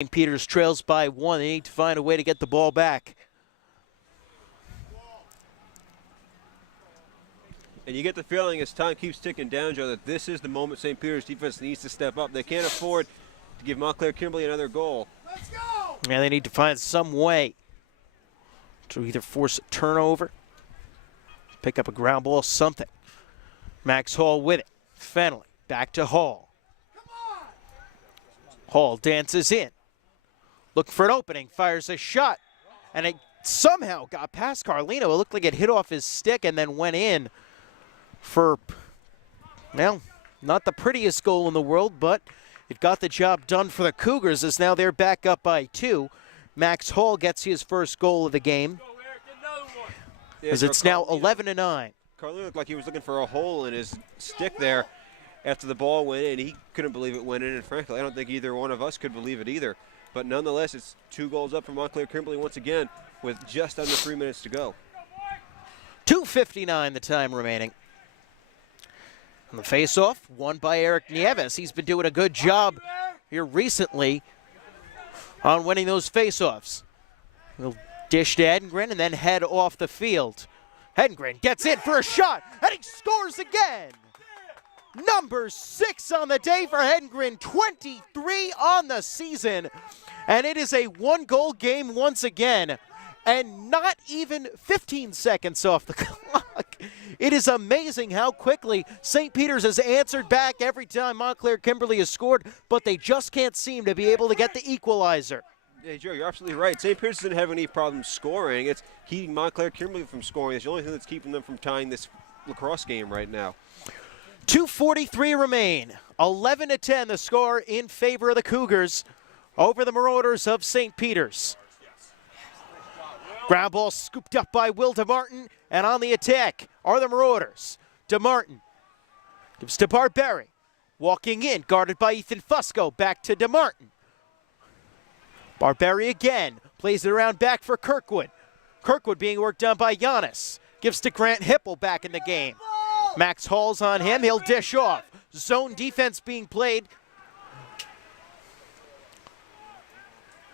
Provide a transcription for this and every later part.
St. Peter's trails by 1. They need to find a way to get the ball back. And you get the feeling as time keeps ticking down, Joe, that this is the moment St. Peter's defense needs to step up. They can't afford to give Montclair Kimberly another goal. Let's go! Yeah, they need to find some way to either force a turnover, pick up a ground ball, something. Max Hall with it. Fenley back to Hall. Hall dances in. Looking for an opening, fires a shot, and it somehow got past Carlino. It looked like it hit off his stick and then went in for, well, not the prettiest goal in the world, but it got the job done for the Cougars as now they're back up by 2. Max Hall gets his first goal of the game as it's now 11-9. Carlino looked like he was looking for a hole in his stick there after the ball went in. He couldn't believe it went in, and frankly, I don't think either one of us could believe it either. But nonetheless, it's 2 goals up for Montclair Kimberly once again with just under 3 minutes to go. 2:59 the time remaining. And the face-off, won by Eric Nieves. He's been doing a good job here recently on winning those face-offs. He'll dish to Hedengren and then head off the field. Hedengren gets in for a shot, and he scores again. Number 6 on the day for Hedengren, 23 on the season. And it is a 1-goal game once again, and not even 15 seconds off the clock. It is amazing how quickly St. Peter's has answered back every time Montclair Kimberly has scored, but they just can't seem to be able to get the equalizer. Yeah, Joe, you're absolutely right. St. Peter's doesn't have any problem scoring. It's keeping Montclair Kimberly from scoring. It's the only thing that's keeping them from tying this lacrosse game right now. 2:43 remain. 11-10 the score in favor of the Cougars over the Marauders of St. Peter's. Ground ball scooped up by Will DeMartin, and on the attack are the Marauders. DeMartin gives to Barberi. Walking in, guarded by Ethan Fusco, back to DeMartin. Barberi again, plays it around back for Kirkwood. Kirkwood being worked on by Giannis. Gives to Grant Hipple back in the game. Max Hall's on him, he'll dish off. Zone defense being played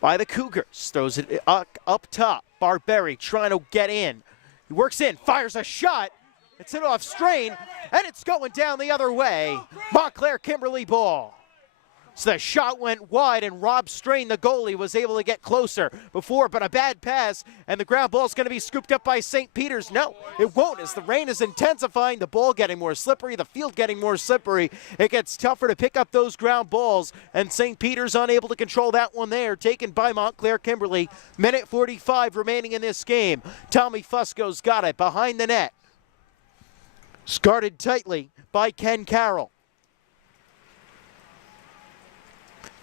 by the Cougars. Throws it up top. Barberi trying to get in. He works in, fires a shot. It's hit off Strain, and it's going down the other way. Montclair Kimberly ball. So the shot went wide, and Rob Strain, the goalie, was able to get closer before, but a bad pass, and the ground ball's going to be scooped up by St. Peter's. No, it won't, as the rain is intensifying, the ball getting more slippery, the field getting more slippery. It gets tougher to pick up those ground balls, and St. Peter's unable to control that one there, taken by Montclair Kimberly. Minute 45 remaining in this game. Tommy Fusco's got it behind the net. Guarded tightly by Ken Carroll.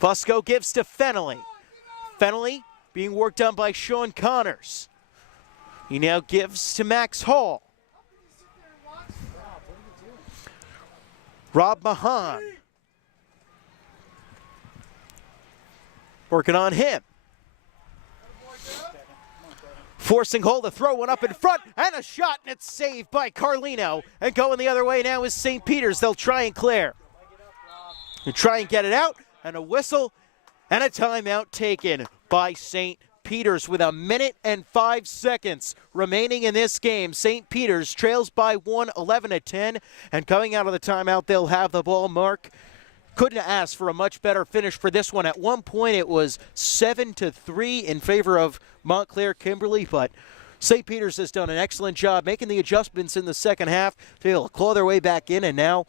Fusco gives to Fenley. Fenley being worked on by Sean Connors. He now gives to Max Hall. Rob Mahan. Working on him. Forcing Hall to throw one up in front, and a shot, and it's saved by Carlino. And going the other way now is St. Peter's. They'll try and clear. They try and get it out. And a whistle and a timeout taken by St. Peter's with 1 minute and 5 seconds remaining in this game. St. Peter's trails by 1, 11-10, and coming out of the timeout, they'll have the ball. Mark couldn't ask for a much better finish for this one. At one point, it was 7-3 in favor of Montclair Kimberly, but St. Peter's has done an excellent job making the adjustments in the second half to be able to claw their way back in, and now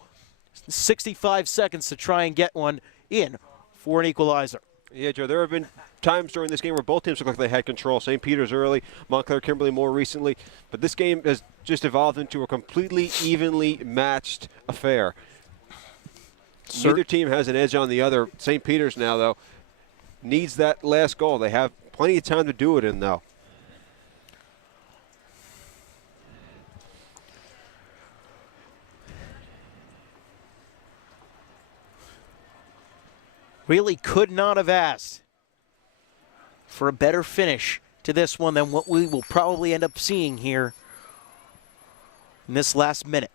65 seconds to try and get one in for an equalizer. Yeah, Joe, there have been times during this game where both teams look like they had control. St. Peter's early, Montclair Kimberly more recently. But this game has just evolved into a completely evenly matched affair. Neither team has an edge on the other. St. Peter's now, though, needs that last goal. They have plenty of time to do it in, though. Really could not have asked for a better finish to this one than what we will probably end up seeing here in this last minute.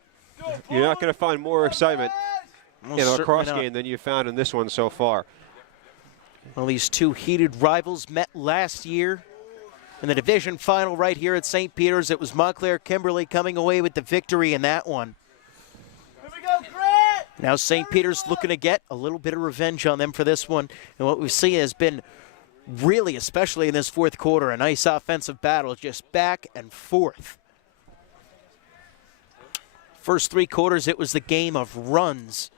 You're not going to find more excitement Most in a lacrosse certainly not. game than you found in this one so far. Well, these two heated rivals met last year in the division final right here at St. Peter's. It was Montclair Kimberly coming away with the victory in that one. Here we go, Grant! Now St. Peter's looking to get a little bit of revenge on them for this one. And what we see has been really, especially in this fourth quarter, a nice offensive battle, just back and forth. First three quarters, it was the game of runs.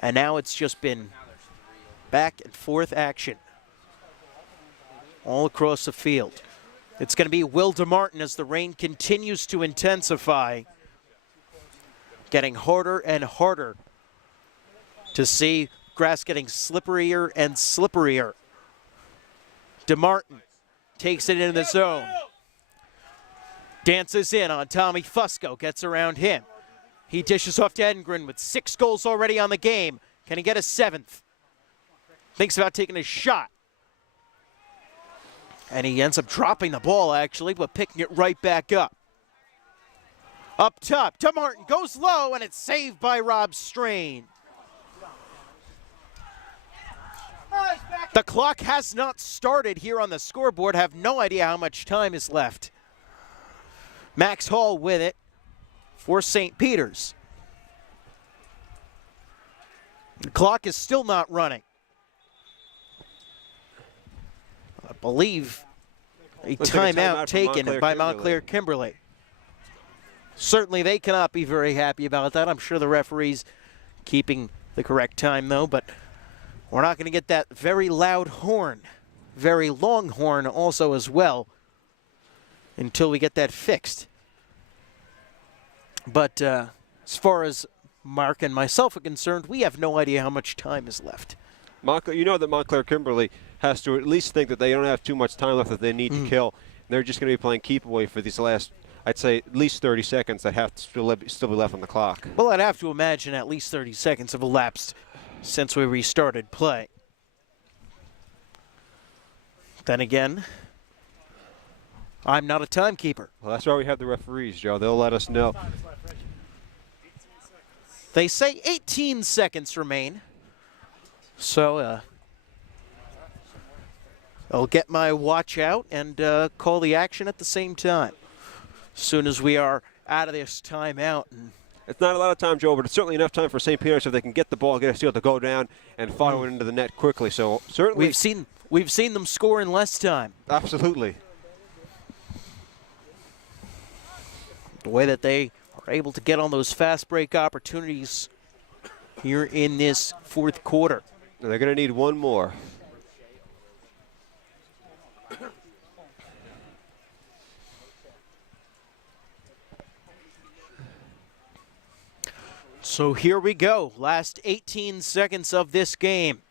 And now it's just been back and forth action all across the field. It's going to be Will DeMartin as the rain continues to intensify, getting harder and harder to see. Grass getting slipperier and slipperier. DeMartin takes it into the zone. Dances in on Tommy Fusco, gets around him. He dishes off to Edengren with 6 goals already on the game. Can he get a 7th? Thinks about taking a shot. And he ends up dropping the ball, actually, but picking it right back up. Up top, DeMartin goes low, and it's saved by Rob Strain. The clock has not started here on the scoreboard. Have no idea how much time is left. Max Hall with it for St. Peter's. The clock is still not running. I believe a timeout taken by Montclair Kimberly. Certainly they cannot be very happy about that. I'm sure the referee's keeping the correct time, though, but we're not going to get that very loud horn, very long horn also as well, until we get that fixed. But as far as Mark and myself are concerned, we have no idea how much time is left. You know that Montclair Kimberly has to at least think that they don't have too much time left that they need to kill. They're just going to be playing keep away for these last, I'd say, at least 30 seconds that have to still be left on the clock. Well, I'd have to imagine at least 30 seconds have elapsed since we restarted play. Then again, I'm not a timekeeper. Well, that's why we have the referees, Joe. They'll let us know. They say 18 seconds remain. So I'll get my watch out and call the action at the same time. As soon as we are out of this timeout. It's not a lot of time, Joe, but it's certainly enough time for St. Peter's if they can get the ball, get a steal to go down and follow it into the net quickly. So certainly we've seen them score in less time. Absolutely. The way that they are able to get on those fast break opportunities here in this fourth quarter. They're going to need one more. So here we go. Last 18 seconds of this game.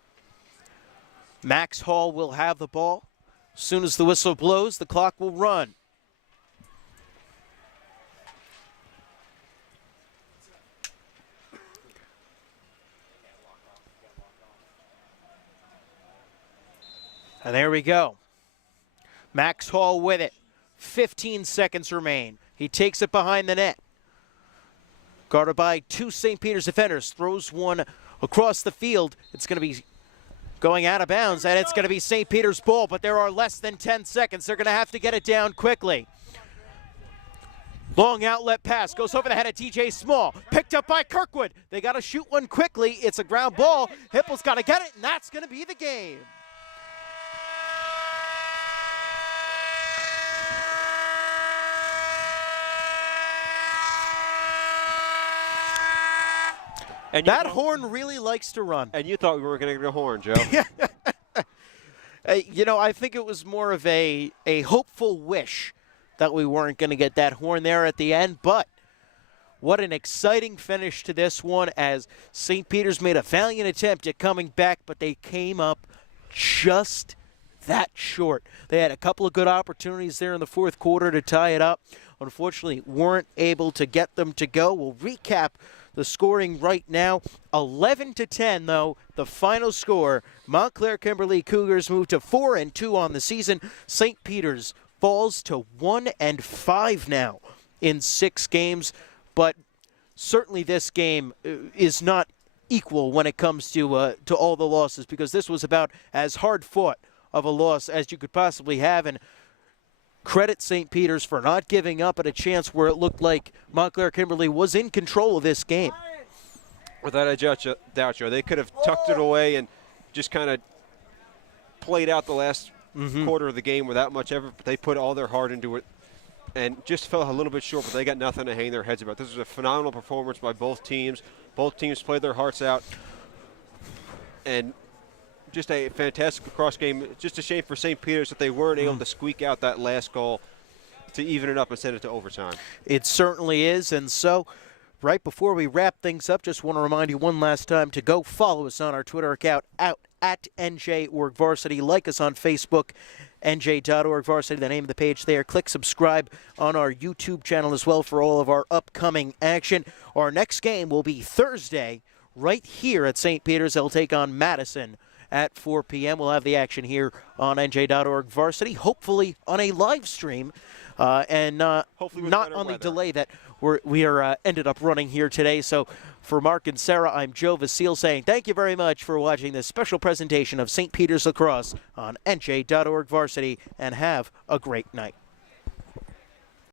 Max Hall will have the ball. As soon as the whistle blows, the clock will run. And there we go. Max Hall with it. 15 seconds remain. He takes it behind the net. Guarded by 2 St. Peter's defenders. Throws one across the field. It's going to be going out of bounds, and it's going to be St. Peter's ball, but there are less than 10 seconds. They're going to have to get it down quickly. Long outlet pass goes over the head of TJ Small. Picked up by Kirkwood. They got to shoot one quickly. It's a ground ball. Hippel's got to get it, and that's going to be the game. And that horn really likes to run. And you thought we were going to get a horn, Joe. You know, I think it was more of a hopeful wish that we weren't going to get that horn there at the end. But what an exciting finish to this one as St. Peter's made a valiant attempt at coming back, but they came up just that short. They had a couple of good opportunities there in the fourth quarter to tie it up. Unfortunately, weren't able to get them to go. We'll recap the scoring right now. 11-10, though, the final score. Montclair Kimberly Cougars move to 4-2 on the season. St. Peter's falls to 1-5 now in 6 games. But certainly this game is not equal when it comes to all the losses, because this was about as hard fought of a loss as you could possibly have. And credit St. Peter's for not giving up at a chance where it looked like Montclair Kimberly was in control of this game. Without a doubt, Joe, they could have tucked it away and just kind of played out the last quarter of the game without much effort, but they put all their heart into it and just fell a little bit short, but they got nothing to hang their heads about. This was a phenomenal performance by both teams. Both teams played their hearts out, and just a fantastic lacrosse game. Just a shame for St. Peter's that they weren't able to squeak out that last goal to even it up and send it to overtime. It certainly is, and so right before we wrap things up, just want to remind you one last time to go follow us on our Twitter account at NJ.org/varsity. Like us on Facebook, NJ.org/varsity, the name of the page there. Click subscribe on our YouTube channel as well for all of our upcoming action. Our next game will be Thursday right here at St. Peter's. They'll take on Madison at 4 p.m. We'll have the action here on NJ.org/varsity, hopefully on a live stream and Hopefully with not better on the weather. delay that we are ended up running here today. So for Mark and Sarah, I'm Joe Vasile saying thank you very much for watching this special presentation of St. Peter's Lacrosse on NJ.org/varsity, and have a great night.